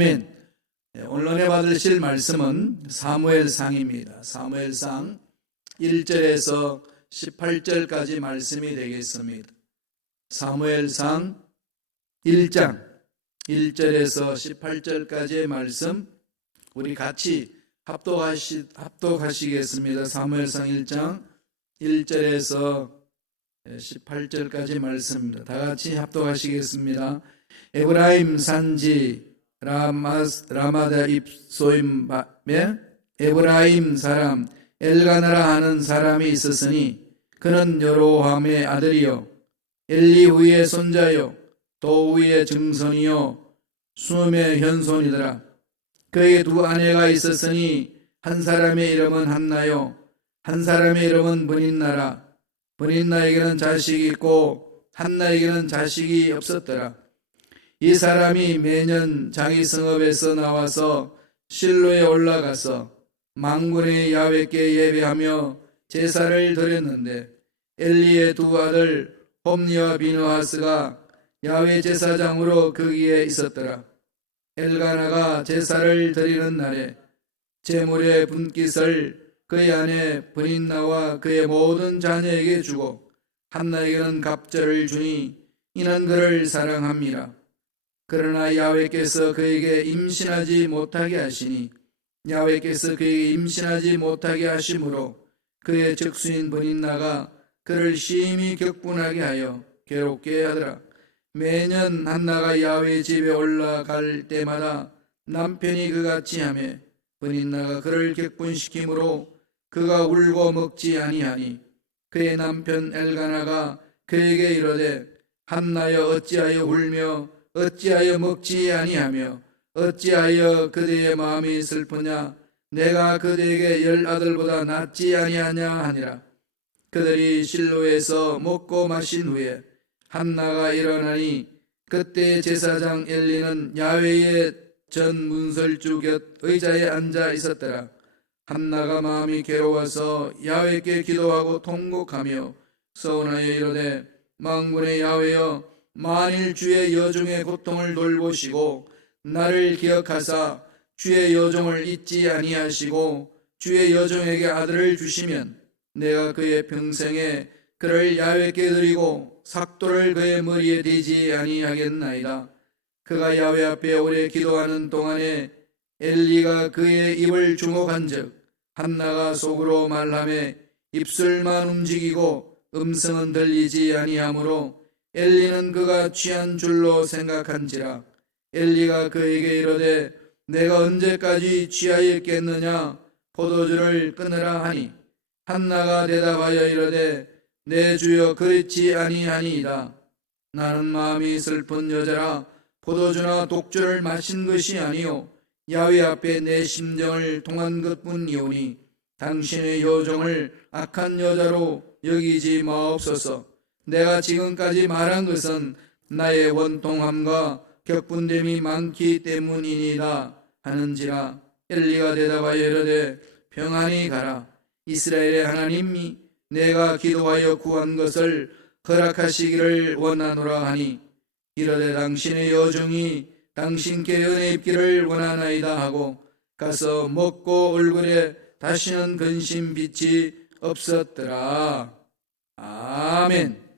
아멘. 오늘 받으실 말씀은 사무엘상입니다. 사무엘상 1절에서 18절까지 말씀이 되겠습니다. 사무엘상 1장 1절에서 18절까지의 말씀 우리 같이 합독하시겠습니다. 사무엘상 1장 1절에서 18절까지 말씀입니다. 다 같이 합독하시겠습니다. 에브라임 산지 라마다 입소임에 에브라임 사람 엘가나라 하는 사람이 있었으니 그는 여로함의 아들이요 엘리후의 손자요 도후의 증손이요 수음의 현손이더라. 그에게 두 아내가 있었으니 한 사람의 이름은 한나요 한 사람의 이름은 브닌나라. 브닌나에게는 자식이 있고 한나에게는 자식이 없었더라. 이 사람이 매년 자기 성읍에서 나와서 실로에 올라가서 만군의 야훼께 예배하며 제사를 드렸는데 엘리의 두 아들 홈니와 비느하스가 야훼 제사장으로 거기에 있었더라. 엘가나가 제사를 드리는 날에 제물의 분깃을 그의 아내 브닌나와 그의 모든 자녀에게 주고 한나에게는 갑절을 주니 이는 그를 사랑함이라. 그러나 야훼께서 그에게 임신하지 못하게 하시니 야훼께서 그에게 임신하지 못하게 하심으로 그의 적수인 브닌나가 그를 심히 격분하게 하여 괴롭게 하더라. 매년 한나가 야훼 집에 올라갈 때마다 남편이 그같이 하며 브닌나가 그를 격분시키므로 그가 울고 먹지 아니하니 그의 남편 엘가나가 그에게 이르되 한나여 어찌하여 울며 어찌하여 먹지 아니하며 어찌하여 그대의 마음이 슬프냐 내가 그대에게 10 아들보다 낫지 아니하냐 하니라. 그들이 실로에서 먹고 마신 후에 한나가 일어나니 그때 제사장 엘리는 야훼의 전 문설주 곁 의자에 앉아 있었더라. 한나가 마음이 괴로워서 야훼께 기도하고 통곡하며 서운하여 이르되 만군의 야훼여 만일 주의 여종의 고통을 돌보시고 나를 기억하사 주의 여종을 잊지 아니하시고 주의 여종에게 아들을 주시면 내가 그의 평생에 그를 야훼께 드리고 삭도를 그의 머리에 대지 아니하겠나이다. 그가 야훼 앞에 오래 기도하는 동안에 엘리가 그의 입을 주목한즉 한나가 속으로 말하며 입술만 움직이고 음성은 들리지 아니하므로 엘리는 그가 취한 줄로 생각한지라. 엘리가 그에게 이르되 내가 언제까지 취하였겠느냐 포도주를 끊으라 하니 한나가 대답하여 이르되 내 주여 그렇지 아니하니이다. 나는 마음이 슬픈 여자라 포도주나 독주를 마신 것이 아니요 야훼 앞에 내 심정을 통한 것뿐이오니 당신의 여종을 악한 여자로 여기지 마옵소서. 내가 지금까지 말한 것은 나의 원통함과 격분됨이 많기 때문이니이다 하는지라. 엘리가 대답하여 이르되 평안히 가라. 이스라엘의 하나님이 내가 기도하여 구한 것을 허락하시기를 원하노라 하니 이르되 당신의 여종이 당신께 은혜 입기를 원하나이다 하고 가서 먹고 얼굴에 다시는 근심 빛이 없었더라. 아멘.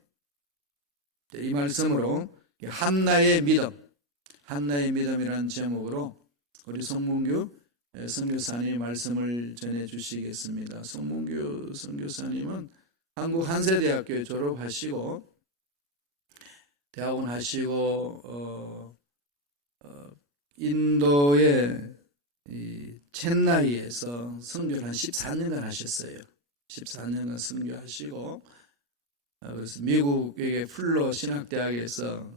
이 말씀으로 한나의 믿음이라는 제목으로 우리 송문규 선교사님 말씀을 전해주시겠습니다. 송문규 선교사님은 한국 한세대학교에 졸업하시고 대학원 하시고 인도의 첸나이에서 선교를 한 14년간 하셨어요. 14년간 선교하시고 그래서 미국의 풀로 신학대학에서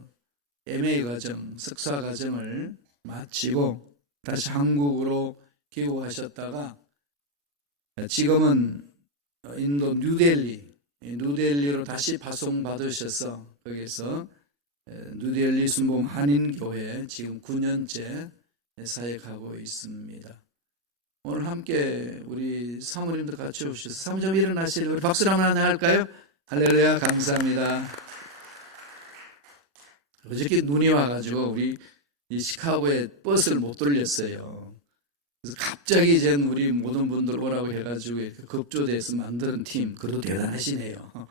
MA 과정, 석사 과정을 마치고 다시 한국으로 귀국하셨다가 지금은 인도 뉴델리로 다시 파송받으셔서 거기서 뉴델리 순봉 한인교회 지금 9년째 사역하고 있습니다. 오늘 함께 우리 사모님들 같이 오셔서 사모님 일어나시고 우리 박수를 한번 할까요? 할렐루야, 감사합니다. 어저께 눈이 와가지고 우리 이 시카고에 버스를 못 돌렸어요. 그래서 갑자기 이제 우리 모든 분들 오라고 해가지고 급조돼서 만드는 팀, 그래도 대단하시네요.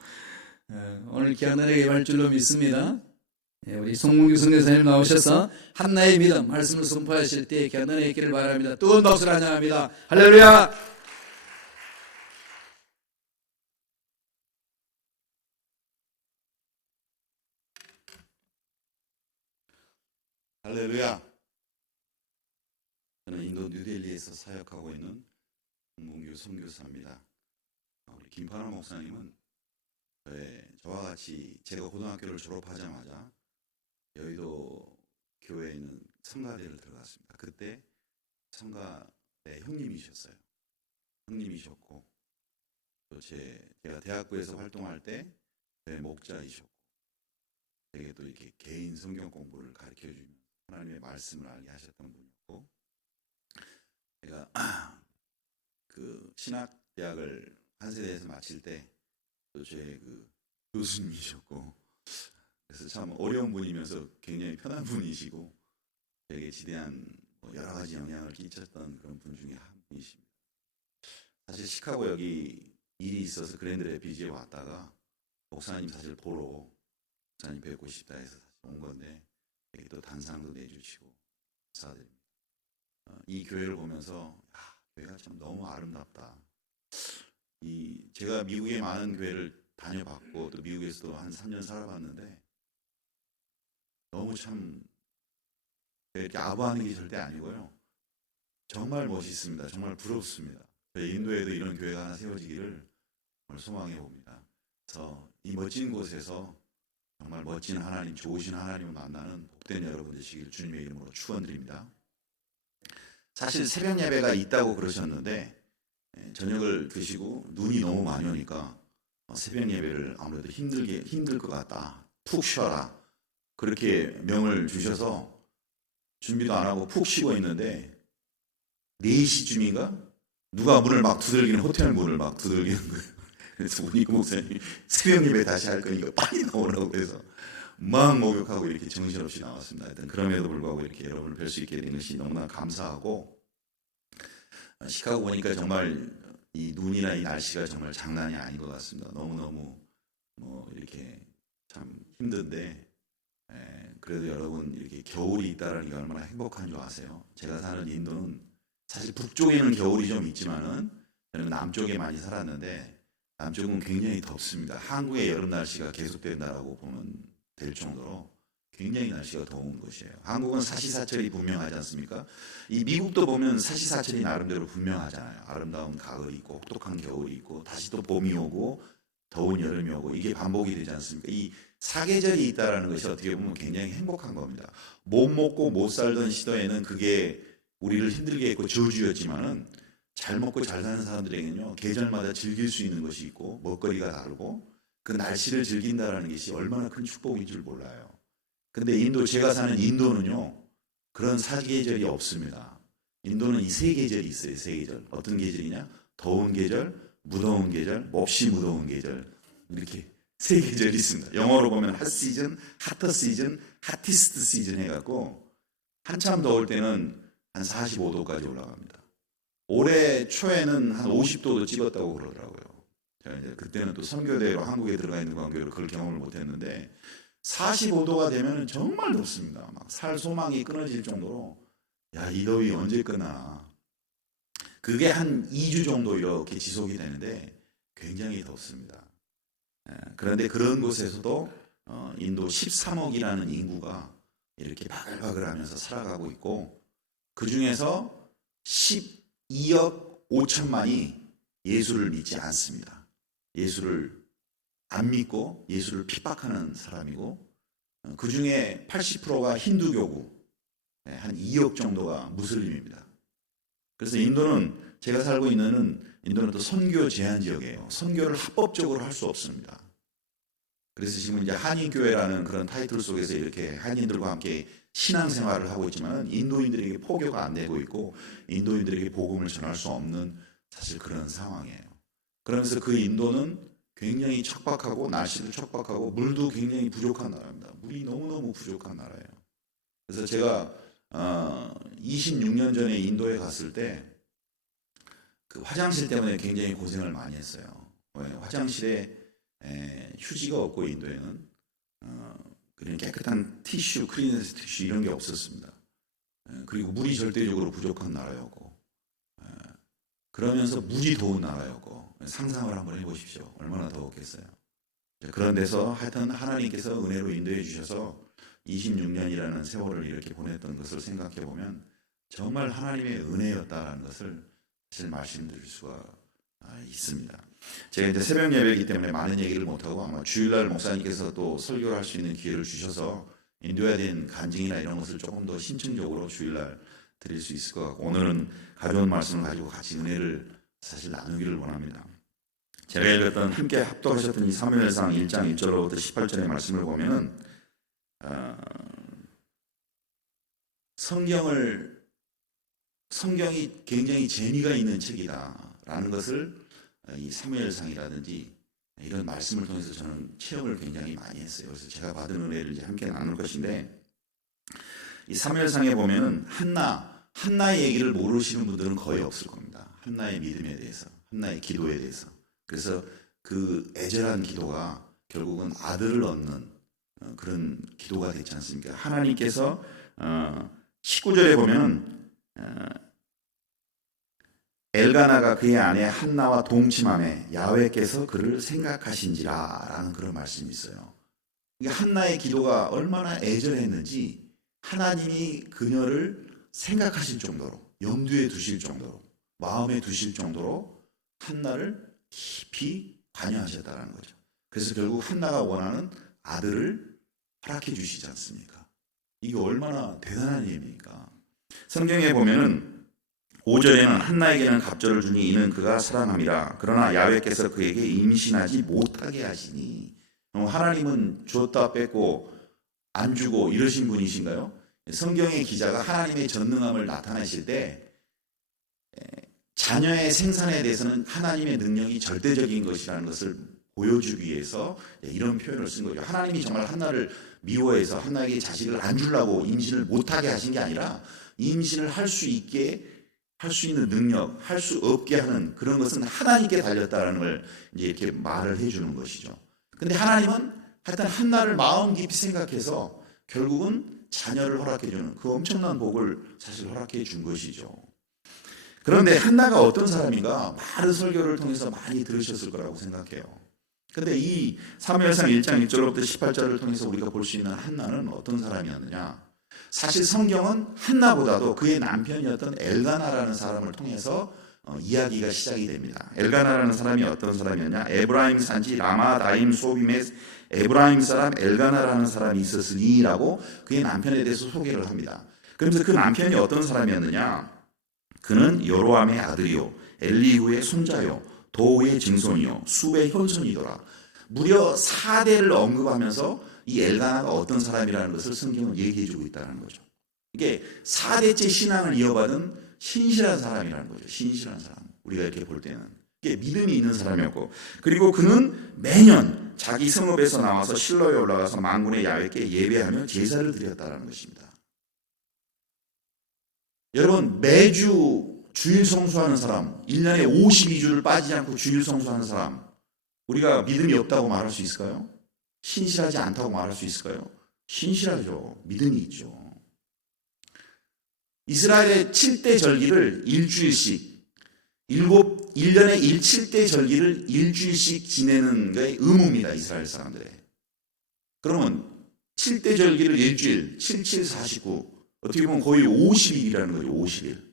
오늘 귀한 은혜가 임할 줄로 믿습니다. 우리 송문규 선교사님 나오셔서 한나의 믿음 말씀을 선포하실 때 귀한 은혜 있기를 바랍니다. 뜨거운 박수를 환영합니다. 할렐루야. 할렐루야. 저는 인도 뉴델리에서 사역하고 있는 송문규 선교사입니다. 우리 김파라 목사님은 저와 같이 제가 고등학교를 졸업하자마자 여의도 교회에 있는 성가대를 들어갔습니다. 그때 성가대 형님이셨어요. 형님이셨고 또 제가 대학부에서 활동할 때 목자이셨고 제게 또 이렇게 개인 성경 공부를 가르쳐주면 하나님의 말씀을 알게 하셨던 분이었고, 제가 그 신학대학을 한세대에서 마칠 때 또 제 그 교수님이셨고, 그래서 참 어려운 분이면서 굉장히 편한 분이시고 되게 지대한 여러 가지 영향을 끼쳤던 그런 분 중에 한 분이십니다. 사실 시카고 여기 일이 있어서 그랜드 레피지에 왔다가 목사님 사실 보러 목사님 뵙고 싶다 해서 온 건데 여기 또 단상도 내주시고 감사드립니다. 이 교회를 보면서 교회가 참 너무 아름답다. 제가 미국에 많은 교회를 다녀봤고 또 미국에서도 한 3년 살아봤는데 너무 참 이렇게 아부하는 게 절대 아니고요. 정말 멋있습니다. 정말 부럽습니다. 인도에도 이런 교회가 하나 세워지기를 정말 소망해 봅니다. 그래서 이 멋진 곳에서 정말 멋진 하나님, 좋으신 하나님을 만나는 복된 여러분 되시길 주님의 이름으로 축원드립니다. 사실 새벽 예배가 있다고 그러셨는데 저녁을 드시고 눈이 너무 많이 오니까 새벽 예배를 아무래도 힘들 것 같다. 푹 쉬어라. 그렇게 명을 주셔서 준비도 안 하고 푹 쉬고 있는데 4시쯤인가? 누가 문을 막 두들기는, 호텔 문을 막 두들기는 거예요. 그래서 우리 목사님이 새벽 예배 다시 할 거니까 빨리 나오라고 해서 막 목욕하고 이렇게 정신없이 나왔습니다. 하여튼 그럼에도 불구하고 이렇게 여러분을 뵐 수 있게 된 것이 너무나 감사하고, 시카고 보니까 정말 이 눈이나 이 날씨가 정말 장난이 아닌 것 같습니다. 너무너무 이렇게 참 힘든데 그래도 여러분 이렇게 겨울이 있다는 게 얼마나 행복한 줄 아세요? 제가 사는 인도는 사실 북쪽에는 겨울이 좀 있지만은 저는 남쪽에 많이 살았는데 남쪽은 굉장히 덥습니다. 한국의 여름 날씨가 계속된다라고 보면 될 정도로 굉장히 날씨가 더운 곳이에요. 한국은 사시사철이 분명하지 않습니까? 이 미국도 보면 사시사철이 나름대로 분명하잖아요. 아름다운 가을이 있고 혹독한 겨울이 있고 다시 또 봄이 오고 더운 여름이 오고 이게 반복이 되지 않습니까? 이 사계절이 있다는 것이 어떻게 보면 굉장히 행복한 겁니다. 못 먹고 못 살던 시대에는 그게 우리를 힘들게 했고 저주였지만은 잘 먹고 잘 사는 사람들에게는요, 계절마다 즐길 수 있는 것이 있고 먹거리가 다르고 그 날씨를 즐긴다라는 것이 얼마나 큰 축복인 줄 몰라요. 근데 제가 사는 인도는요, 그런 사계절이 없습니다. 인도는 이 3계절이 있어요. 3계절. 어떤 계절이냐? 더운 계절, 무더운 계절, 몹시 무더운 계절. 이렇게 3계절이 있습니다. 영어로 보면 핫 시즌, 하터 시즌, 핫티스트 시즌 해갖고 한참 더울 때는 한 45도까지 올라갑니다. 올해 초에는 한 50도도 찍었다고 그러더라고요. 제가 이제 그때는 또 선교대로 한국에 들어가 있는 관계로 그걸 경험을 못했는데 45도가 되면 정말 덥습니다. 막 살 소망이 끊어질 정도로 이 더위 언제 끝나? 그게 한 2주 정도 이렇게 지속이 되는데 굉장히 덥습니다. 그런데 그런 곳에서도 인도 13억이라는 인구가 이렇게 바글바글하면서 살아가고 있고 그 중에서 12억 5천만이 예수를 믿지 않습니다. 예수를 안 믿고 예수를 핍박하는 사람이고 그 중에 80%가 힌두교고 한 2억 정도가 무슬림입니다. 그래서 인도는 제가 살고 있는 인도는 또 선교 제한 지역이에요. 선교를 합법적으로 할 수 없습니다. 그래서 지금 이제 한인교회라는 그런 타이틀 속에서 이렇게 한인들과 함께 신앙생활을 하고 있지만 인도인들에게 포교가 안 되고 있고 인도인들에게 복음을 전할 수 없는 사실 그런 상황이에요. 그러면서 그 인도는 굉장히 척박하고 날씨도 척박하고 물도 굉장히 부족한 나라입니다. 물이 너무너무 부족한 나라예요. 그래서 제가 26년 전에 인도에 갔을 때 그 화장실 때문에 굉장히 고생을 많이 했어요. 왜? 화장실에 휴지가 없고 인도에는 그런 깨끗한 티슈, 클리너스 티슈 이런 게 없었습니다. 그리고 물이 절대적으로 부족한 나라였고, 그러면서 무지 더운 나라였고, 상상을 한번 해보십시오. 얼마나 더웠겠어요. 그런 데서 하여튼 하나님께서 은혜로 인도해 주셔서 26년이라는 세월을 이렇게 보냈던 것을 생각해 보면 정말 하나님의 은혜였다는 것을 사실 말씀드릴 수가 있습니다. 제가 이제 새벽 예배이기 때문에 많은 얘기를 못하고 아마 주일날 목사님께서 또 설교를 할 수 있는 기회를 주셔서 인도에 대한 간증이나 이런 것을 조금 더 심층적으로 주일날 드릴 수 있을 것 같고, 오늘은 가져온 말씀을 가지고 같이 은혜를 사실 나누기를 원합니다. 제가 읽었던 함께 합독하셨던 이 사무엘상 1장 1절로부터 18절의 말씀을 보면은 성경이 굉장히 재미가 있는 책이다라는 것을 이 사무엘상이라든지 이런 말씀을 통해서 저는 체험을 굉장히 많이 했어요. 그래서 제가 받은 은혜를 이제 함께 나눌 것인데, 이 사무엘상에 보면은 한나의 얘기를 모르시는 분들은 거의 없을 겁니다. 한나의 믿음에 대해서, 한나의 기도에 대해서. 그래서 그 애절한 기도가 결국은 아들을 얻는 그런 기도가 됐지 않습니까? 하나님께서 19절에 보면 엘가나가 그의 아내 한나와 동침함에 야훼께서 그를 생각하신지라 라는 그런 말씀이 있어요. 한나의 기도가 얼마나 애절했는지 하나님이 그녀를 생각하실 정도로, 염두에 두실 정도로, 마음에 두실 정도로 한나를 깊이 관여하셨다는 거죠. 그래서 결국 한나가 원하는 아들을 허락해 주시지 않습니까? 이게 얼마나 대단한 일입니까? 성경에 보면은 5절에는 한나에게는 갑절을 주니 이는 그가 사랑함이라. 그러나 야훼께서 그에게 임신하지 못하게 하시니. 하나님은 줬다 뺏고 안 주고 이러신 분이신가요? 성경의 기자가 하나님의 전능함을 나타내실 때 자녀의 생산에 대해서는 하나님의 능력이 절대적인 것이라는 것을 보여주기 위해서 이런 표현을 쓴 거죠. 하나님이 정말 한나를 미워해서 한나에게 자식을 안 주려고 임신을 못하게 하신 게 아니라 임신을 할 수 있게 할 수 있는 능력, 할 수 없게 하는 그런 것은 하나님께 달렸다는 걸 이제 이렇게 말을 해주는 것이죠. 근데 하나님은 하여튼 한나를 마음 깊이 생각해서 결국은 자녀를 허락해주는 그 엄청난 복을 사실 허락해 준 것이죠. 그런데 한나가 어떤 사람인가 많은 설교를 통해서 많이 들으셨을 거라고 생각해요. 그런데 이 사무엘상 1장 1절부터 18절을 통해서 우리가 볼 수 있는 한나는 어떤 사람이었느냐? 사실 성경은 한나보다도 그의 남편이었던 엘가나라는 사람을 통해서 이야기가 시작이 됩니다. 엘가나라는 사람이 어떤 사람이었냐? 에브라임 산지 라마다임 소빔에 에브라임 사람 엘가나라는 사람이 있었으니라고 그의 남편에 대해서 소개를 합니다. 그러면서 그 남편이 어떤 사람이었느냐? 그는 여로함의 아들이요 엘리후의 손자요 도우의 증손이요 수의 현손이더라. 무려 4대를 언급하면서 이 엘가나가 어떤 사람이라는 것을 성경은 얘기해주고 있다는 거죠. 이게 4대째 신앙을 이어받은 신실한 사람이라는 거죠. 신실한 사람. 우리가 이렇게 볼 때는 이게 믿음이 있는 사람이었고, 그리고 그는 매년 자기 성읍에서 나와서 실로에 올라가서 만군의 야훼께 예배하며 제사를 드렸다는 것입니다. 여러분, 매주 주일 성수하는 사람, 1년에 52주를 빠지지 않고 주일 성수하는 사람, 우리가 믿음이 없다고 말할 수 있을까요? 신실하지 않다고 말할 수 있을까요? 신실하죠. 믿음이 있죠. 이스라엘의 7대 절기를 일주일씩 1년에 7대 절기를 일주일씩 지내는 게 의무입니다. 이스라엘 사람들의. 그러면 7대 절기를 일주일, 7, 7, 49 어떻게 보면 거의 50일이라는 거죠. 50일.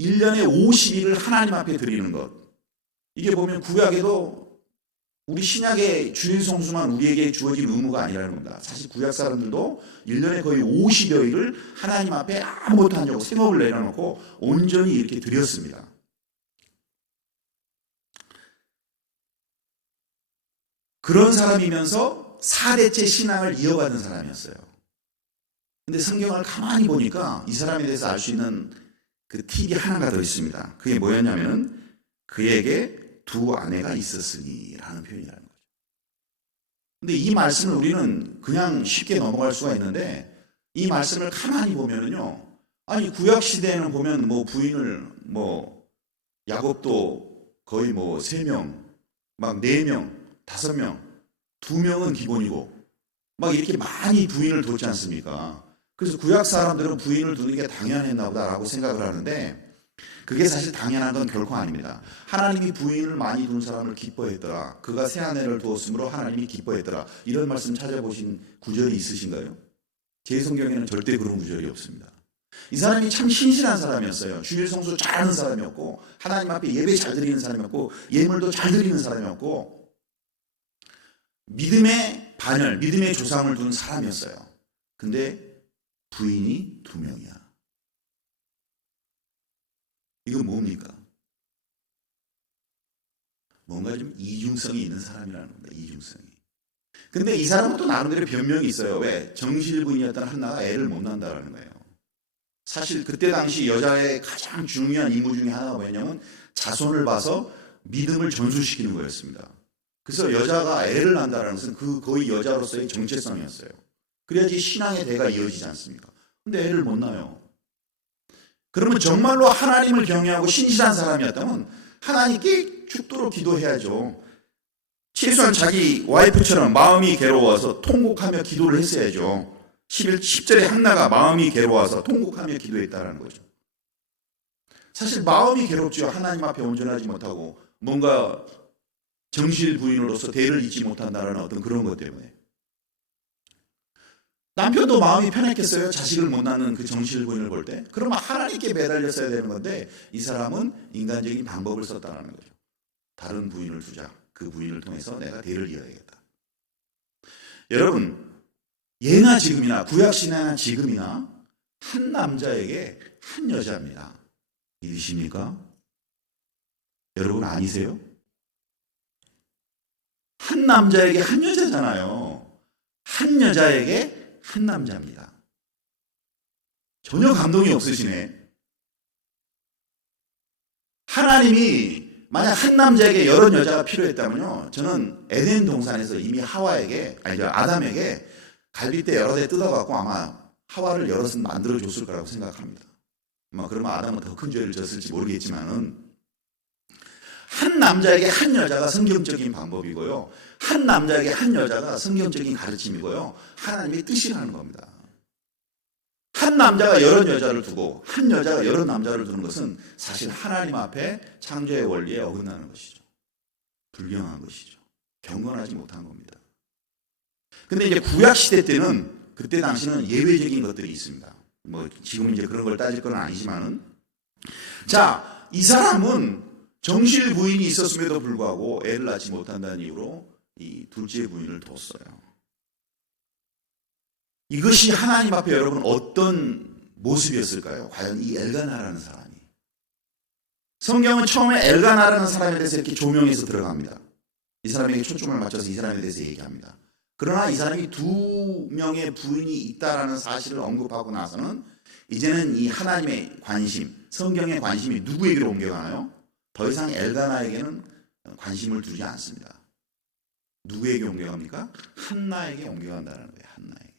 1년에 50일을 하나님 앞에 드리는 것. 이게 보면 구약에도 우리 신약의 주일 성수만 우리에게 주어진 의무가 아니라는 겁니다. 사실 구약 사람들도 1년에 거의 50여일을 하나님 앞에 아무것도 안 하고 생업을 내려놓고 온전히 이렇게 드렸습니다. 그런 사람이면서 4대째 신앙을 이어받은 사람이었어요. 근데 성경을 가만히 보니까 이 사람에 대해서 알 수 있는 그 팁이 하나가 더 있습니다. 그게 뭐였냐면 그에게 2 아내가 있었으니 라는 표현이라는 거죠. 근데 이 말씀을 우리는 그냥 쉽게 넘어갈 수가 있는데 이 말씀을 가만히 보면은요, 아니 구약 시대에는 보면 뭐 부인을 야곱도 거의 3명, 막 4명, 5명, 2명은 기본이고 막 이렇게 많이 부인을 뒀지 않습니까? 그래서 구약 사람들은 부인을 두는 게 당연했나 보다라고 생각을 하는데 그게 사실 당연한 건 결코 아닙니다. 하나님이 부인을 많이 둔 사람을 기뻐했더라. 그가 새 아내를 두었으므로 하나님이 기뻐했더라. 이런 말씀 찾아보신 구절이 있으신가요? 제 성경에는 절대 그런 구절이 없습니다. 이 사람이 참 신실한 사람이었어요. 주일 성수 잘하는 사람이었고 하나님 앞에 예배 잘 드리는 사람이었고 예물도 잘 드리는 사람이었고 믿음의 반열, 믿음의 조상을 둔 사람이었어요. 근데 부인이 2명이야. 이거 뭡니까? 뭔가 좀 이중성이 있는 사람이라는 겁니다. 이중성이. 근데 이 사람은 또 나름대로 변명이 있어요. 왜? 정실부인이었던 한나가 애를 못 낳는다라는 거예요. 사실 그때 당시 여자의 가장 중요한 임무 중에 하나가 뭐냐면 자손을 봐서 믿음을 전수시키는 거였습니다. 그래서 여자가 애를 낳는다는 것은 그 거의 여자로서의 정체성이었어요. 그래야지 신앙의 대가 이어지지 않습니까? 근데 애를 못 낳아요. 그러면 정말로 하나님을 경외하고 신실한 사람이었다면 하나님께 죽도록 기도해야죠. 최소한 자기 와이프처럼 마음이 괴로워서 통곡하며 기도를 했어야죠. 10절에 한나가 마음이 괴로워서 통곡하며 기도했다는 거죠. 사실 마음이 괴롭죠. 하나님 앞에 온전하지 못하고 뭔가 정실 부인으로서 대를 잇지 못한다는 어떤 그런 것 때문에. 남편도 마음이 편했겠어요. 자식을 못 낳는 그 정실 부인을 볼 때. 그러면 하나님께 매달렸어야 되는 건데 이 사람은 인간적인 방법을 썼다는 거죠. 다른 부인을 두자. 그 부인을 통해서 내가 대를 이어야겠다. 여러분, 예나 지금이나 구약시대나 지금이나 한 남자에게 한 여자입니다. 믿으십니까? 여러분 아니세요? 한 남자에게 한 여자잖아요. 한 여자에게 한 남자입니다. 전혀 감동이 없으시네. 하나님이 만약 한 남자에게 여러 여자가 필요했다면요, 저는 에덴 동산에서 이미 아담에게 갈빗대 여러 대 뜯어갖고 아마 하와를 여럿은 만들어줬을 거라고 생각합니다. 그러면 아담은 더 큰 죄를 졌을지 모르겠지만은 한 남자에게 한 여자가 성경적인 방법이고요. 한 남자에게 한 여자가 성경적인 가르침이고요. 하나님의 뜻이라는 겁니다. 한 남자가 여러 여자를 두고 한 여자가 여러 남자를 두는 것은 사실 하나님 앞에 창조의 원리에 어긋나는 것이죠. 불경한 것이죠. 경건하지 못한 겁니다. 근데 이제 구약 시대 때는 그때 당시는 예외적인 것들이 있습니다. 지금 이제 그런 걸 따질 건 아니지만은 자, 이 사람은 정실 부인이 있었음에도 불구하고 애를 낳지 못한다는 이유로 이 둘째 부인을 뒀어요. 이것이 하나님 앞에 여러분 어떤 모습이었을까요? 과연 이 엘가나라는 사람이. 성경은 처음에 엘가나라는 사람에 대해서 이렇게 조명해서 들어갑니다. 이 사람에게 초점을 맞춰서 이 사람에 대해서 얘기합니다. 그러나 이 사람이 2명의 부인이 있다라는 사실을 언급하고 나서는 이제는 이 하나님의 관심, 성경의 관심이 누구에게로 옮겨가나요? 더 이상 엘가나에게는 관심을 두지 않습니다. 누구에게 옮겨갑니까? 한나에게 옮겨간다는 거예요. 한나에게.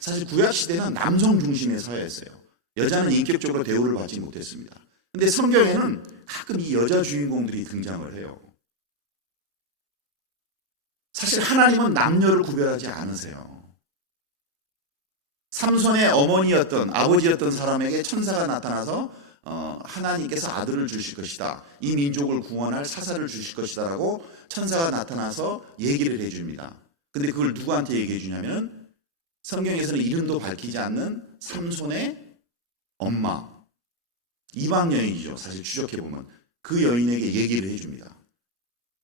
사실 구약 시대는 남성 중심의 사회였어요. 여자는 인격적으로 대우를 받지 못했습니다. 근데 성경에는 가끔 이 여자 주인공들이 등장을 해요. 사실 하나님은 남녀를 구별하지 않으세요. 삼손의 어머니였던 아버지였던 사람에게 천사가 나타나서 하나님께서 아들을 주실 것이다. 이 민족을 구원할 사사를 주실 것이다 라고 천사가 나타나서 얘기를 해줍니다. 근데 그걸 누구한테 얘기해 주냐면 성경에서는 이름도 밝히지 않는 삼손의 엄마, 이방 여인이죠. 사실 추적해보면 그 여인에게 얘기를 해줍니다.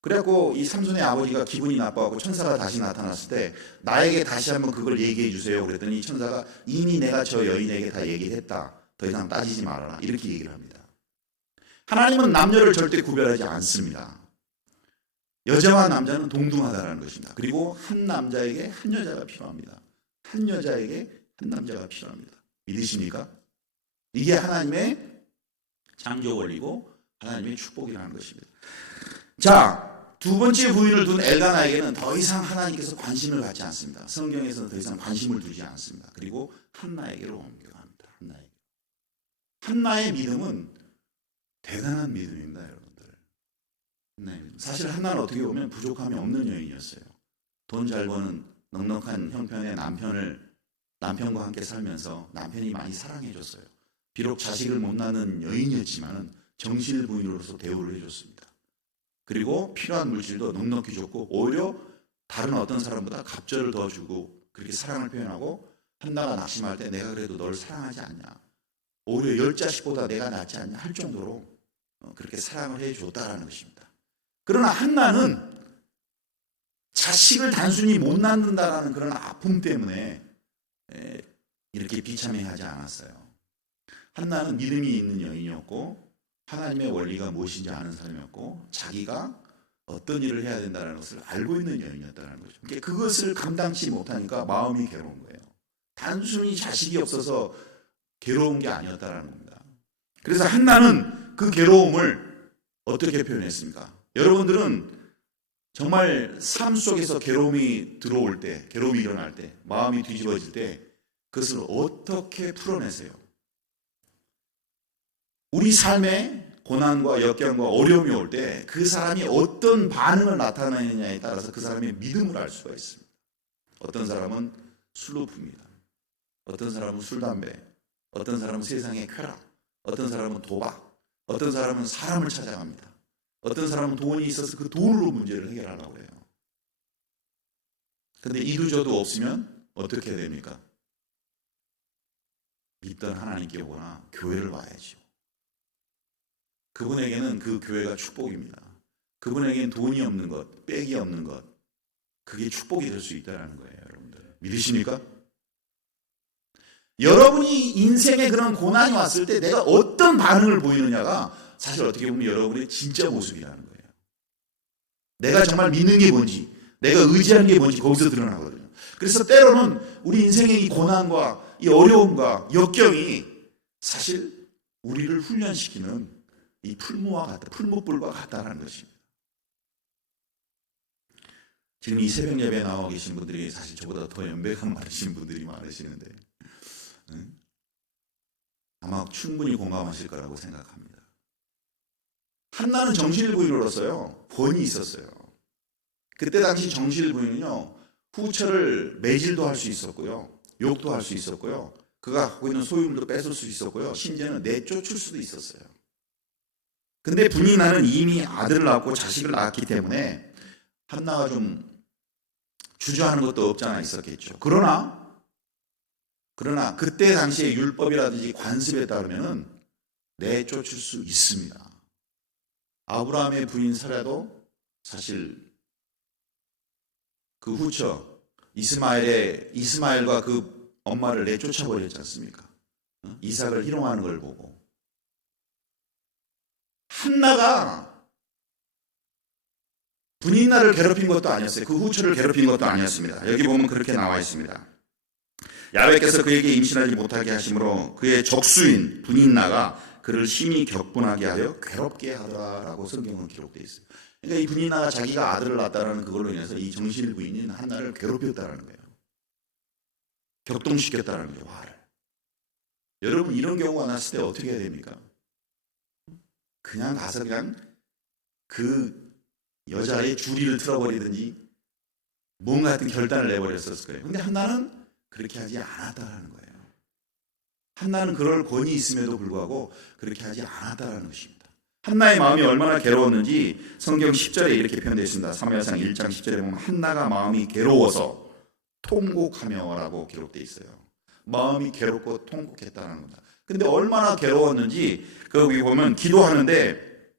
그래갖고 이 삼손의 아버지가 기분이 나빠갖고 천사가 다시 나타났을 때 나에게 다시 한번 그걸 얘기해 주세요. 그랬더니 천사가 이미 내가 저 여인에게 다 얘기를 했다. 더 이상 따지지 말아라. 이렇게 얘기를 합니다. 하나님은 남녀를 절대 구별하지 않습니다. 여자와 남자는 동등하다는 것입니다. 그리고 한 남자에게 한 여자가 필요합니다. 한 여자에게 한 남자가 필요합니다. 믿으십니까? 이게 하나님의 창조 원리고 하나님의 축복이라는 것입니다. 자, 두 번째 부인을 둔 엘가나에게는 더 이상 하나님께서 관심을 갖지 않습니다. 성경에서는 더 이상 관심을 두지 않습니다. 그리고 한나에게로 옮겨갑니다. 한나의 믿음은 대단한 믿음입니다, 여러분들. 한나의 믿음. 사실 한나는 어떻게 보면 부족함이 없는 여인이었어요. 돈 잘 버는 넉넉한 형편의 남편과 함께 살면서 남편이 많이 사랑해줬어요. 비록 자식을 못 낳는 여인이었지만 정실 부인으로서 대우를 해줬습니다. 그리고 필요한 물질도 넉넉히 줬고 오히려 다른 어떤 사람보다 갑절을 더 주고 그렇게 사랑을 표현하고 한나가 낙심할 때 내가 그래도 널 사랑하지 않냐, 오히려 10자식보다 내가 낫지 않냐 할 정도로 그렇게 사랑을 해줬다라는 것입니다. 그러나 한나는 자식을 단순히 못 낳는다라는 그런 아픔 때문에 이렇게 비참해하지 않았어요. 한나는 믿음이 있는 여인이었고 하나님의 원리가 무엇인지 아는 사람이었고 자기가 어떤 일을 해야 된다는 것을 알고 있는 여인이었다는 거죠. 그것을 감당치 못하니까 마음이 괴로운 거예요. 단순히 자식이 없어서 괴로운 게 아니었다는 겁니다. 그래서 한나는 그 괴로움을 어떻게 표현했습니까? 여러분들은 정말 삶 속에서 괴로움이 들어올 때, 괴로움이 일어날 때, 마음이 뒤집어질 때 그것을 어떻게 풀어내세요? 우리 삶에 고난과 역경과 어려움이 올 때 그 사람이 어떤 반응을 나타내느냐에 따라서 그 사람의 믿음을 알 수가 있습니다. 어떤 사람은 술로 풉니다. 어떤 사람은 술, 담배, 어떤 사람은 세상의 쾌락, 어떤 사람은 도박, 어떤 사람은 사람을 찾아갑니다. 어떤 사람은 돈이 있어서 그 돈으로 문제를 해결하려고 해요. 그런데 이도저도 없으면 어떻게 됩니까? 믿던 하나님께 오거나 교회를 와야죠. 그분에게는 그 교회가 축복입니다. 그분에게는 돈이 없는 것, 빽이 없는 것, 그게 축복이 될 수 있다는 거예요, 여러분들. 믿으십니까? 여러분이 인생에 그런 고난이 왔을 때 내가 어떤 반응을 보이느냐가 사실 어떻게 보면 여러분의 진짜 모습이라는 거예요. 내가 정말 믿는 게 뭔지, 내가 의지하는 게 뭔지 거기서 드러나거든요. 그래서 때로는 우리 인생의 이 고난과 이 어려움과 역경이 사실 우리를 훈련시키는 이 풀무와 같다, 풀무불과 같다는 것입니다. 지금 이 새벽 예배에 나와 계신 분들이 사실 저보다 더 연배가 많으신 분들이 많으시는데 아마 충분히 공감하실 거라고 생각합니다. 한나는 정실 부인으로서요 권위 있었어요. 그때 당시 정실 부인은요 후처를 매질도 할 수 있었고요, 욕도 할 수 있었고요, 그가 갖고 있는 소유물도 뺏을 수 있었고요, 심지어는 내쫓을 수도 있었어요. 근데 분이나는 이미 아들을 낳고 자식을 낳았기 때문에 한나가 좀 주저하는 것도 없지 않아 있었겠죠. 그러나 그때 당시의 율법이라든지 관습에 따르면 내쫓을 수 있습니다. 아브라함의 부인 사라도 사실 그 후처 이스마엘과 그 엄마를 내쫓아 버렸지 않습니까? 이삭을 희롱하는 걸 보고 한나가 분인나를 괴롭힌 것도 아니었어요. 그 후처를 괴롭힌 것도 아니었습니다. 여기 보면 그렇게 나와 있습니다. 야훼께서 그에게 임신하지 못하게 하심으로 그의 적수인 분인나가 그를 심히 격분하게 하여 괴롭게 하더라라고 성경은 기록되어 있어요. 그러니까 이 분인나가 자기가 아들을 낳았다는 그걸로 인해서 이 정실 부인인 한나를 괴롭혔다는 거예요. 격동시켰다는 거예요, 화를. 여러분 이런 경우가 났을 때 어떻게 해야 됩니까? 그냥 가서 그냥 그 여자의 주리를 틀어버리든지 뭔가 하여튼 결단을 내버렸었을 거예요. 근데 한나는 그렇게 하지 않았다는 거예요. 한나는 그럴 권위 있음에도 불구하고 그렇게 하지 않았다는 것입니다. 한나의 마음이 얼마나 괴로웠는지 성경 10절에 이렇게 표현되어 있습니다. 사무엘상 1장 10절에 보면 한나가 마음이 괴로워서 통곡하며 라고 기록되어 있어요. 마음이 괴롭고 통곡했다는 겁니다. 근데 얼마나 괴로웠는지 거기 보면 기도하는데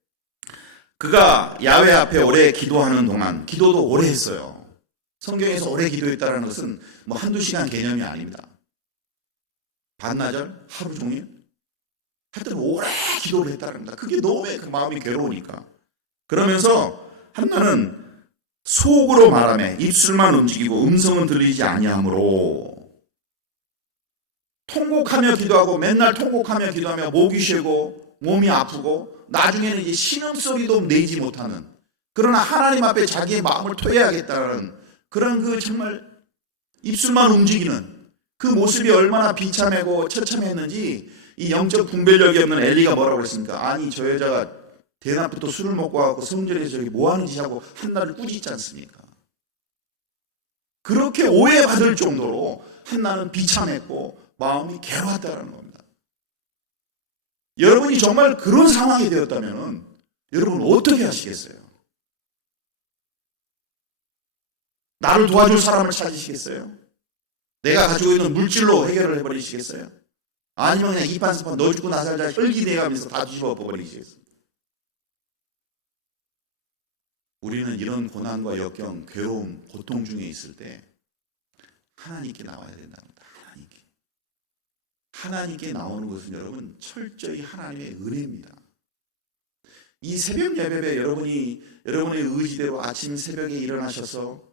그가 야훼 앞에 오래 기도하는 동안 기도도 오래 했어요. 성경에서 오래 기도했다는 것은 뭐 한두 시간 개념이 아닙니다. 반나절? 하루 종일? 하여튼 오래 기도를 했다는 겁니다. 그게 너무 그 마음이 괴로우니까. 그러면서 한나는 속으로 말하며 입술만 움직이고 음성은 들리지 아니하므로 통곡하며 기도하고 맨날 통곡하며 기도하며 목이 쉬고 몸이 아프고 나중에는 이제 신음소리도 내지 못하는 그러나 하나님 앞에 자기의 마음을 토해야겠다는 그런 그 정말 입술만 움직이는 그 모습이 얼마나 비참하고 처참했는지 이 영적 분별력이 없는 엘리가 뭐라고 그랬습니까? 아니 저 여자가 대낮부터 술을 먹고 와서 성전에서 저기 뭐하는 짓 하고 한나를 꾸짖지 않습니까? 그렇게 오해받을 정도로 한나는 비참했고 마음이 괴로웠다는 겁니다. 여러분이 정말 그런 상황이 되었다면 여러분 어떻게 하시겠어요? 나를 도와줄 사람을 찾으시겠어요? 내가 가지고 있는 물질로 해결을 해버리시겠어요? 아니면 그냥 이판스판 너 죽고 나 살자 혈기내가면서 다 뒤집어 버리시겠어요? 우리는 이런 고난과 역경, 괴로움, 고통 중에 있을 때 하나님께 나와야 된답니다. 하나님께 나오는 것은 여러분 철저히 하나님의 은혜입니다. 이 새벽 예배에 여러분의 의지대로 아침 새벽에 일어나셔서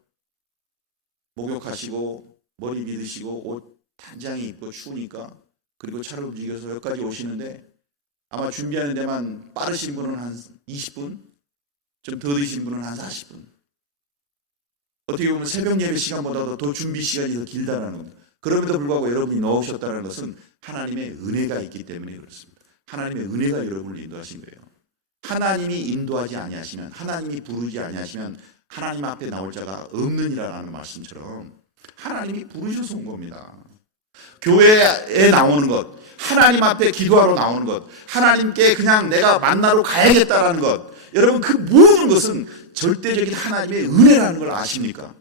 목욕하시고 머리 믿으시고 옷 단장히 입고 추우니까 그리고 차를 움직여서 여기까지 오시는데 아마 준비하는 데만 빠르신 분은 한 20분, 좀 더 드신 분은 한 40분. 어떻게 보면 새벽 예배 시간보다도 더 준비 시간이 더 길다라는 겁니다. 그럼에도 불구하고 여러분이 넣으셨다는 것은 하나님의 은혜가 있기 때문에 그렇습니다. 하나님의 은혜가 여러분을 인도하신 거예요. 하나님이 인도하지 아니하시면, 하나님이 부르지 아니하시면 하나님 앞에 나올 자가 없느니라는 말씀처럼 하나님이 부르셔서 온 겁니다. 교회에 나오는 것, 하나님 앞에 기도하러 나오는 것, 하나님께 그냥 내가 만나러 가야겠다라는 것, 여러분 그 모든 것은 절대적인 하나님의 은혜라는 걸 아십니까?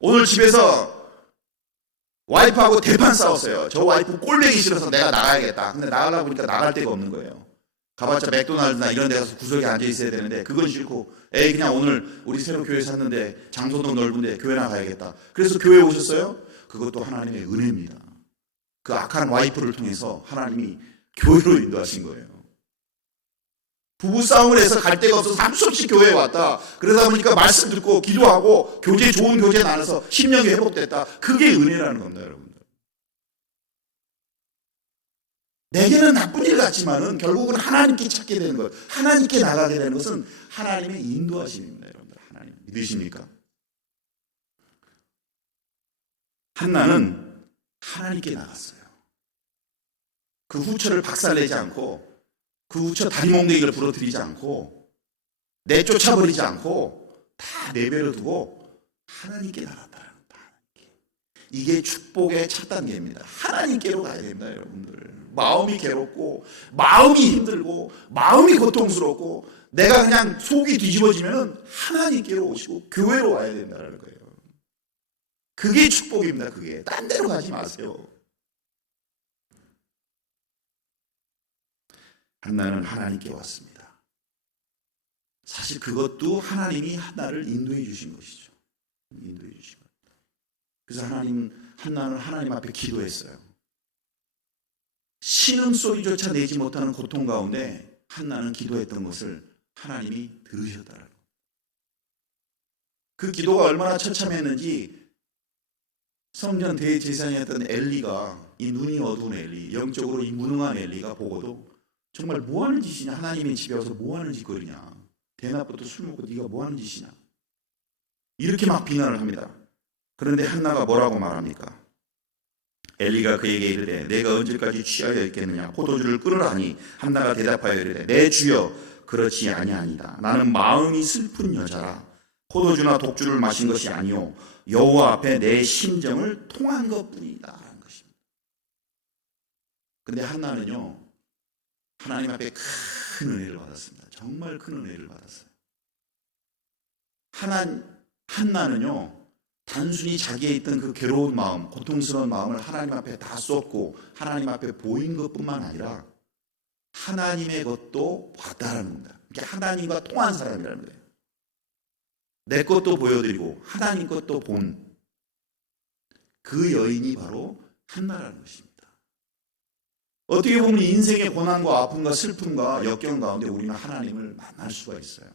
오늘 집에서 와이프하고 대판 싸웠어요. 저 와이프 꼴보기 싫어서 내가 나가야겠다. 근데 나가려고 보니까 나갈 데가 없는 거예요. 가봤자 맥도날드나 이런 데 가서 구석에 앉아 있어야 되는데 그건 싫고 에이 그냥 오늘 우리 새로 교회 샀는데 장소도 넓은데 교회나 가야겠다. 그래서 교회 오셨어요? 그것도 하나님의 은혜입니다. 그 악한 와이프를 통해서 하나님이 교회로 인도하신 거예요. 부부싸움을 해서 갈 데가 없어서 3수 없이 교회에 왔다. 그러다 보니까 말씀 듣고 기도하고 좋은 교제 나눠서 심령이 회복됐다. 그게 은혜라는 겁니다, 여러분들. 내게는 나쁜 일 같지만은 결국은 하나님께 찾게 되는 것, 하나님께 나가게 되는 것은 하나님의 인도하심입니다, 여러분들. 하나님 믿으십니까? 한나는 하나님께 나갔어요. 그 후처를 박살내지 않고 그 후처 다리몽둥이를 부러뜨리지 않고 내쫓아버리지 않고 다 내버려 두고 하나님께 나갔다는 겁니다. 이게 축복의 첫 단계입니다. 하나님께로 가야 됩니다, 여러분들. 마음이 괴롭고 마음이 힘들고 마음이 고통스럽고 내가 그냥 속이 뒤집어지면 하나님께로 오시고 교회로 와야 된다는 거예요. 그게 축복입니다. 그게 딴 데로 가지 마세요. 한나는 하나님께 왔습니다. 사실 그것도 하나님이 한나를 인도해 주신 것이죠. 인도해 주신 것. 그래서 한나는 하나님 앞에 기도했어요. 신음소리조차 내지 못하는 고통 가운데 한나는 기도했던 것을 하나님이 들으셨다는 거예요. 그 기도가 얼마나 처참했는지 성전 대제사장이었던 엘리가, 이 눈이 어두운 엘리, 영적으로 이 무능한 엘리가 보고도 정말 뭐하는 짓이냐, 하나님의 집에 와서 뭐하는 짓거리냐, 대낮부터 술 먹고 네가 뭐하는 짓이냐, 이렇게 막 비난을 합니다. 그런데 한나가 뭐라고 말합니까? 엘리가 그에게 이르되 내가 언제까지 취하여 있겠느냐, 포도주를 끊으라 하니 한나가 대답하여 이르되 내 주여 그렇지 아니하니이다. 나는 마음이 슬픈 여자라. 포도주나 독주를 마신 것이 아니오 여호와 앞에 내 심정을 통한 것뿐이다 라는 것입니다. 그런데 한나는요, 하나님 앞에 큰 은혜를 받았습니다. 정말 큰 은혜를 받았어요. 한나는요, 단순히 자기에 있던 그 괴로운 마음, 고통스러운 마음을 하나님 앞에 다 쏟고 하나님 앞에 보인 것뿐만 아니라 하나님의 것도 봤다라는 겁니다. 그러니까 하나님과 통한 사람이라는 거예요. 내 것도 보여드리고 하나님 것도 본 그 여인이 바로 한나라는 것입니다. 어떻게 보면 인생의 고난과 아픔과 슬픔과 역경 가운데 우리는 하나님을 만날 수가 있어요.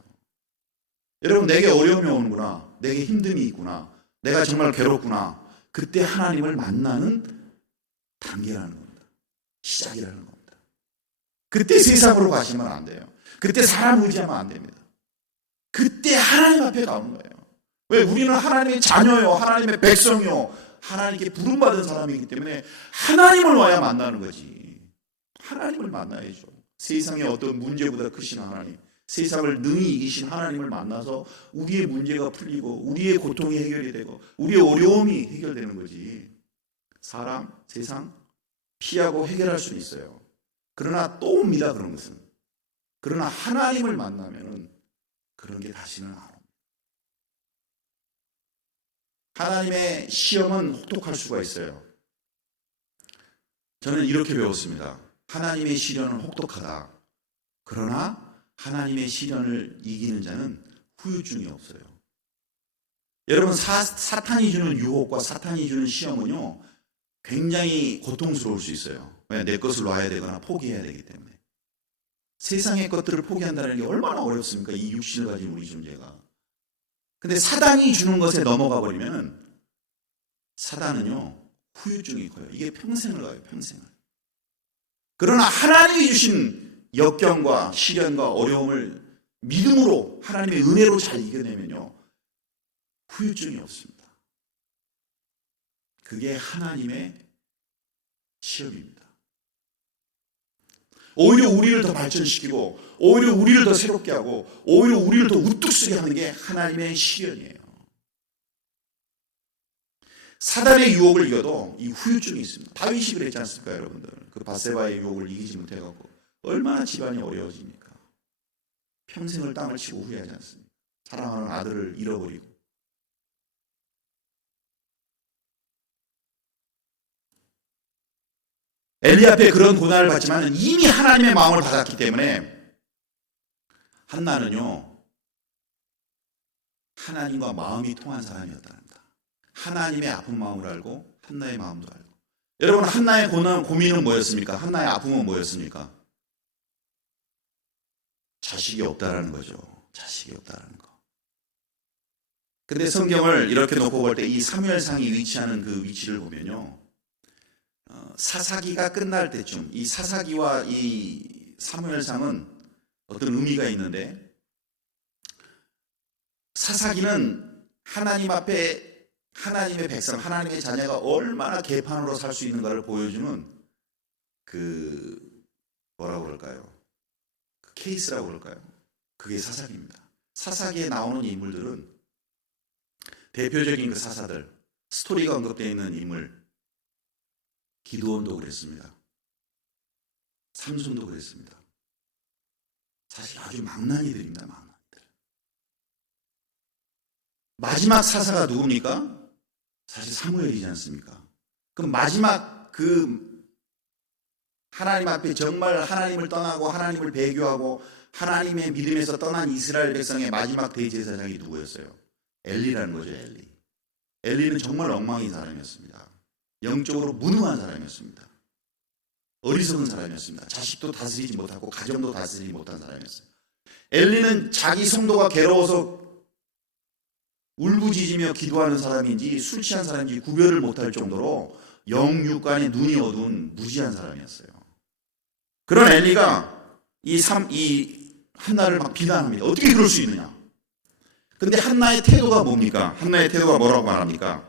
여러분, 내게 어려움이 오는구나, 내게 힘듦이 있구나, 내가 정말 괴롭구나, 그때 하나님을 만나는 단계라는 겁니다. 시작이라는 겁니다. 그때 세상으로 가시면 안 돼요. 그때 사람 의지하면 안 됩니다. 그때 하나님 앞에 나오는 거예요. 왜? 우리는 하나님의 자녀요, 하나님의 백성이요, 하나님께 부름받은 사람이기 때문에 하나님을 와야 만나는 거지. 하나님을 만나야죠. 세상의 어떤 문제보다 크신 하나님, 세상을 능히 이기신 하나님을 만나서 우리의 문제가 풀리고 우리의 고통이 해결이 되고 우리의 어려움이 해결되는 거지. 사람, 세상 피하고 해결할 수는 있어요. 그러나 또 옵니다, 그런 것은. 그러나 하나님을 만나면은 그런 게 다시는 안 옵니다. 하나님의 시험은 혹독할 수가 있어요. 저는 이렇게 배웠습니다. 하나님의 시련은 혹독하다. 그러나 하나님의 시련을 이기는 자는 후유증이 없어요. 여러분, 사탄이 주는 유혹과 사탄이 주는 시험은요, 굉장히 고통스러울 수 있어요. 왜? 내 것을 놔야 되거나 포기해야 되기 때문에. 세상의 것들을 포기한다는 게 얼마나 어렵습니까? 이 육신을 가진 우리 존재가. 근데 사단이 주는 것에 넘어가 버리면 사단은요, 후유증이 커요. 이게 평생을 가요, 평생을. 그러나 하나님이 주신 역경과 시련과 어려움을 믿음으로, 하나님의 은혜로 잘 이겨내면요, 후유증이 없습니다. 그게 하나님의 시험입니다. 오히려 우리를 더 발전시키고, 오히려 우리를 더 새롭게 하고, 오히려 우리를 더 우뚝 서게 하는 게 하나님의 시련이에요. 사단의 유혹을 이겨도 이 후유증이 있습니다. 다윗이 그랬지 않습니까, 여러분들? 그 밧세바의 유혹을 이기지 못해갖고 얼마나 집안이 어려워집니까? 평생을 땅을 치고 후회하지 않습니까? 사랑하는 아들을 잃어버리고. 엘리 앞에 그런 고난을 받지만 이미 하나님의 마음을 받았기 때문에 한나는요, 하나님과 마음이 통한 사람이었다는 겁니다. 하나님의 아픈 마음을 알고 한나의 마음도 알고. 여러분, 한나의 고민은 뭐였습니까? 한나의 아픔은 뭐였습니까? 자식이 없다라는 거죠. 자식이 없다라는 거. 근데 성경을 이렇게 놓고 볼 때 이 사무엘상이 위치하는 그 위치를 보면요, 사사기가 끝날 때쯤, 이 사사기와 이 사무엘상은 어떤 의미가 있는데, 사사기는 하나님 앞에 하나님의 백성, 하나님의 자녀가 얼마나 개판으로 살 수 있는가를 보여주는 뭐라고 그럴까요? 그 케이스라고 그럴까요? 그게 사사기입니다. 사사기에 나오는 인물들은 대표적인 그 사사들, 스토리가 언급되어 있는 인물, 기드온도 그랬습니다. 삼손도 그랬습니다. 사실 아주 망나니들입니다, 망나니들. 마지막 사사가 누굽니까? 사실 사무엘이지 않습니까? 그럼 마지막 하나님 앞에 정말 하나님을 떠나고 하나님을 배교하고 하나님의 믿음에서 떠난 이스라엘 백성의 마지막 대제사장이 누구였어요? 엘리라는 거죠, 엘리. 엘리는 정말 엉망인 사람이었습니다. 영적으로 무능한 사람이었습니다. 어리석은 사람이었습니다. 자식도 다스리지 못하고 가정도 다스리지 못한 사람이었어요. 엘리는 자기 성도가 괴로워서 울부짖으며 기도하는 사람인지 술 취한 사람인지 구별을 못할 정도로 영육간에 눈이 어두운 무지한 사람이었어요. 그런 엘리가 이 한나를 막 비난합니다. 어떻게 그럴 수 있느냐? 근데 한나의 태도가 뭡니까? 한나의 태도가 뭐라고 말합니까?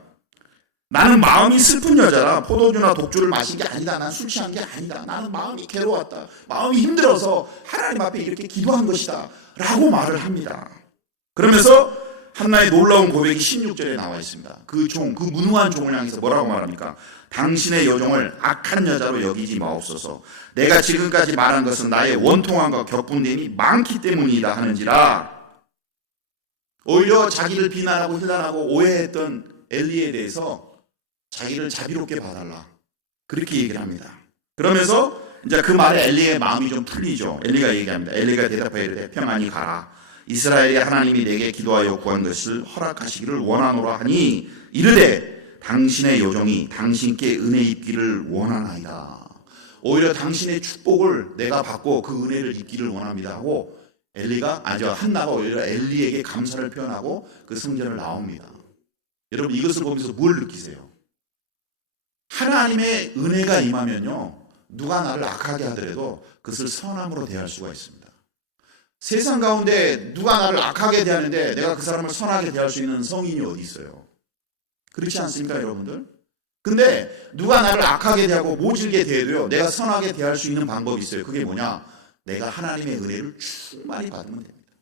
나는 마음이 슬픈 여자라 포도주나 독주를 마신 게 아니다. 난 술 취한 게 아니다. 나는 마음이 괴로웠다. 마음이 힘들어서 하나님 앞에 이렇게 기도한 것이다. 라고 말을 합니다. 그러면서 한나의 놀라운 고백이 16절에 나와 있습니다. 그 무능한 종을 향해서 뭐라고 말합니까? 당신의 여종을 악한 여자로 여기지 마옵소서. 내가 지금까지 말한 것은 나의 원통함과 격분됨이 많기 때문이다 하는지라. 오히려 자기를 비난하고 힐난하고 오해했던 엘리에 대해서 자기를 자비롭게 봐달라, 그렇게 얘기를 합니다. 그러면서 이제 그 말에 엘리의 마음이 좀 풀리죠. 엘리가 얘기합니다. 엘리가 대답하여 이르되 평안히 가라. 이스라엘의 하나님이 내게 기도하여 구한 것을 허락하시기를 원하노라 하니 이르되 당신의 여종이 당신께 은혜 입기를 원하나이다. 오히려 당신의 축복을 내가 받고 그 은혜를 입기를 원합니다 하고 한나가 오히려 엘리에게 감사를 표현하고 그 성전을 나옵니다. 여러분, 이것을 보면서 뭘 느끼세요? 하나님의 은혜가 임하면요, 누가 나를 악하게 하더라도 그것을 선함으로 대할 수가 있습니다. 세상 가운데 누가 나를 악하게 대하는데 내가 그 사람을 선하게 대할 수 있는 성인이 어디 있어요? 그렇지 않습니까, 여러분들? 근데 누가 나를 악하게 대하고 모질게 대해도요, 내가 선하게 대할 수 있는 방법이 있어요. 그게 뭐냐? 내가 하나님의 은혜를 충만히 받으면 됩니다.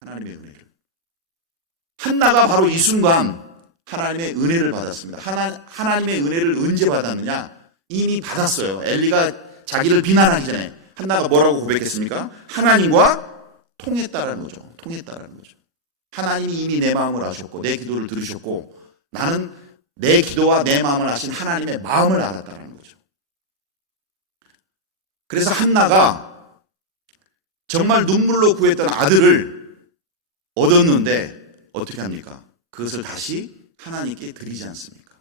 하나님의 은혜를. 한나가 바로 이 순간 하나님의 은혜를 받았습니다. 하나님의 은혜를 언제 받았느냐? 이미 받았어요. 엘리가 자기를 비난하기 전에 한나가 뭐라고 고백했습니까? 하나님과 통했다라는 거죠. 통했다라는 거죠. 하나님이 이미 내 마음을 아셨고 내 기도를 들으셨고 나는 내 기도와 내 마음을 아신 하나님의 마음을 알았다는 거죠. 그래서 한나가 정말 눈물로 구했던 아들을 얻었는데 어떻게 합니까? 그것을 다시 하나님께 드리지 않습니까?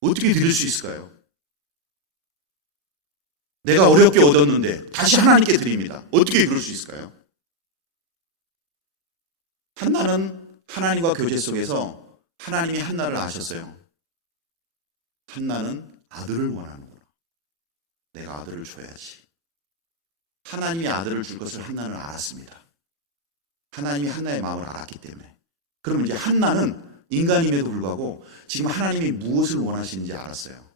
어떻게 드릴 수 있을까요? 내가 어렵게 얻었는데 다시 하나님께 드립니다. 어떻게 그럴 수 있을까요? 한나는 하나님과 교제 속에서 하나님이 한나를 아셨어요. 한나는 아들을 원하는구나. 내가 아들을 줘야지. 하나님이 아들을 줄 것을 한나는 알았습니다. 하나님이 한나의 마음을 알았기 때문에. 그러면 이제 한나는 인간임에도 불구하고 지금 하나님이 무엇을 원하시는지 알았어요.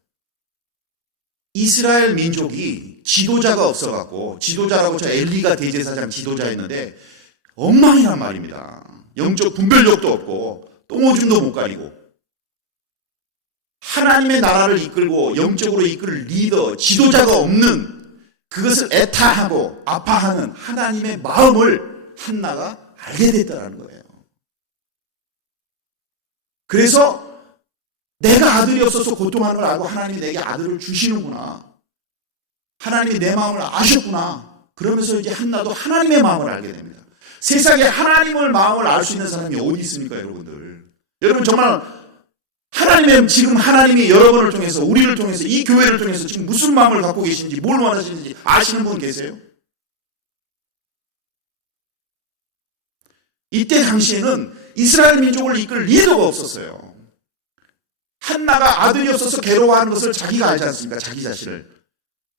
이스라엘 민족이 지도자가 없어갖고, 지도자라고 저 엘리가 대제사장 지도자였는데 엉망이란 말입니다. 영적 분별력도 없고 똥오줌도 못 가리고 하나님의 나라를 이끌고 영적으로 이끌 리더, 지도자가 없는, 그것을 애타하고 아파하는 하나님의 마음을 한나가 알게 됐다는 거예요. 그래서 내가 아들이 없어서 고통하는 걸 알고 하나님이 내게 아들을 주시는구나. 하나님이 내 마음을 아셨구나. 그러면서 이제 한나도 하나님의 마음을 알게 됩니다. 세상에 하나님의 마음을 알 수 있는 사람이 어디 있습니까, 여러분들? 여러분 정말 지금 하나님이 여러분을 통해서, 우리를 통해서, 이 교회를 통해서 지금 무슨 마음을 갖고 계신지, 뭘 원하시는지 아시는 분 계세요? 이때 당시에는 이스라엘 민족을 이끌 리더가 없었어요. 한나가 아들이 없어서 괴로워하는 것을 자기가 알지 않습니까? 자기 자신을.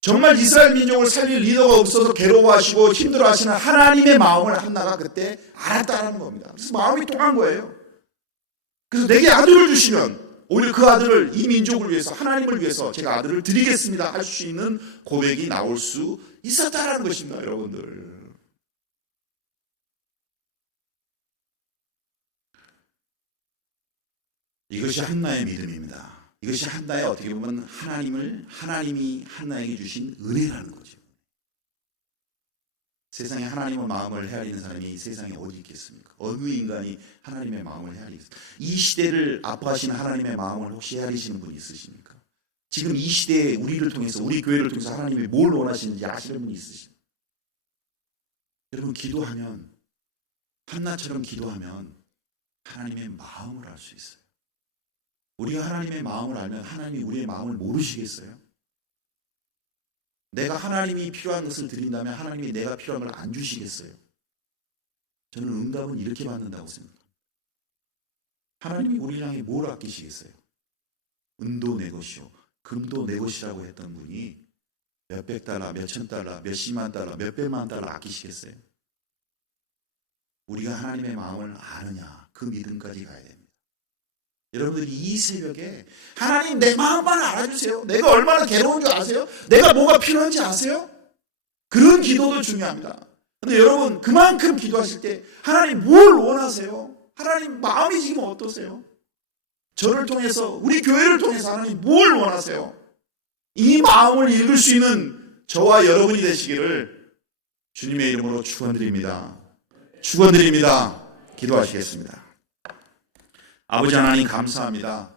정말 이스라엘 민족을 살릴 리더가 없어서 괴로워하시고 힘들어하시는 하나님의 마음을 한나가 그때 알았다는 겁니다. 그래서 마음이 통한 거예요. 그래서 내게 아들을 주시면 오히려 그 아들을 이 민족을 위해서, 하나님을 위해서 제가 아들을 드리겠습니다 할 수 있는 고백이 나올 수 있었다는 것입니다, 여러분들. 이것이 한나의 믿음입니다. 이것이 한나의 어떻게 보면 하나님이 한나에게 주신 은혜라는 거죠. 세상에 하나님의 마음을 헤아리는 사람이 이 세상에 어디 있겠습니까? 어느 인간이 하나님의 마음을 헤아리겠습니까? 이 시대를 아파하시는 하나님의 마음을 혹시 헤아리시는 분이 있으십니까? 지금 이 시대에 우리를 통해서, 우리 교회를 통해서 하나님이 뭘 원하시는지 아시는 분이 있으십니까? 여러분, 기도하면, 한나처럼 기도하면 하나님의 마음을 알 수 있어요. 우리가 하나님의 마음을 알면 하나님이 우리의 마음을 모르시겠어요? 내가 하나님이 필요한 것을 드린다면 하나님이 내가 필요한 걸 안 주시겠어요? 저는 응답은 이렇게 받는다고 생각합니다. 하나님이 우리를 향해 뭘 아끼시겠어요? 은도 내 것이요 금도 내 것이라고 했던 분이 몇백 달러, 몇천 달러, 몇십만 달러, 몇백만 달러 아끼시겠어요? 우리가 하나님의 마음을 아느냐, 그 믿음까지 가야 됩니다. 여러분들이 이 새벽에 하나님 내 마음만 알아주세요. 내가 얼마나 괴로운 줄 아세요? 내가 뭐가 필요한지 아세요? 그런 기도도 중요합니다. 그런데 여러분, 그만큼 기도하실 때 하나님 뭘 원하세요? 하나님 마음이 지금 어떠세요? 저를 통해서, 우리 교회를 통해서 하나님 뭘 원하세요? 이 마음을 읽을 수 있는 저와 여러분이 되시기를 주님의 이름으로 축원드립니다. 축원드립니다. 기도하시겠습니다. 아버지 하나님, 감사합니다.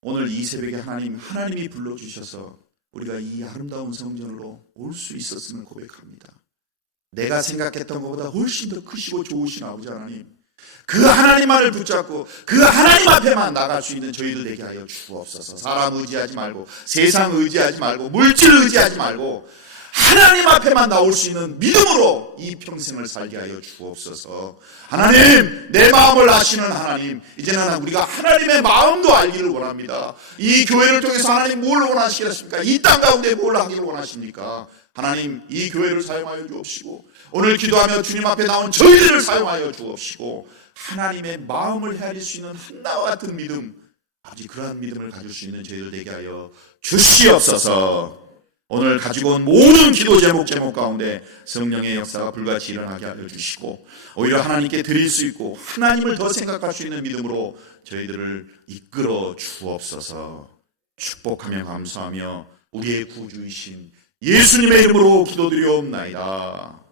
오늘 이 새벽에 하나님이 불러주셔서 우리가 이 아름다운 성전으로 올 수 있었음을 고백합니다. 내가 생각했던 것보다 훨씬 더 크시고 좋으신 아버지 하나님, 그 하나님만을 붙잡고 그 하나님 앞에만 나갈 수 있는 저희들 되게 하여 주옵소서. 사람 의지하지 말고, 세상 의지하지 말고, 물질 의지하지 말고 하나님 앞에만 나올 수 있는 믿음으로 이 평생을 살게 하여 주옵소서. 하나님, 내 마음을 아시는 하나님, 이제는 우리가 하나님의 마음도 알기를 원합니다. 이 교회를 통해서 하나님 뭘 원하시겠습니까? 이 땅 가운데 뭘 하기를 원하십니까? 하나님 이 교회를 사용하여 주옵시고 오늘 기도하며 주님 앞에 나온 저희들을 사용하여 주옵시고 하나님의 마음을 헤아릴 수 있는 한나와 같은 믿음, 아버지 그러한 믿음을 가질 수 있는 저희들 되게 하여 주시옵소서. 오늘 가지고 온 모든 기도 제목 가운데 성령의 역사가 불같이 일어나게 하여 주시고 오히려 하나님께 드릴 수 있고 하나님을 더 생각할 수 있는 믿음으로 저희들을 이끌어 주옵소서. 축복하며 감사하며 우리의 구주이신 예수님의 이름으로 기도드리옵나이다.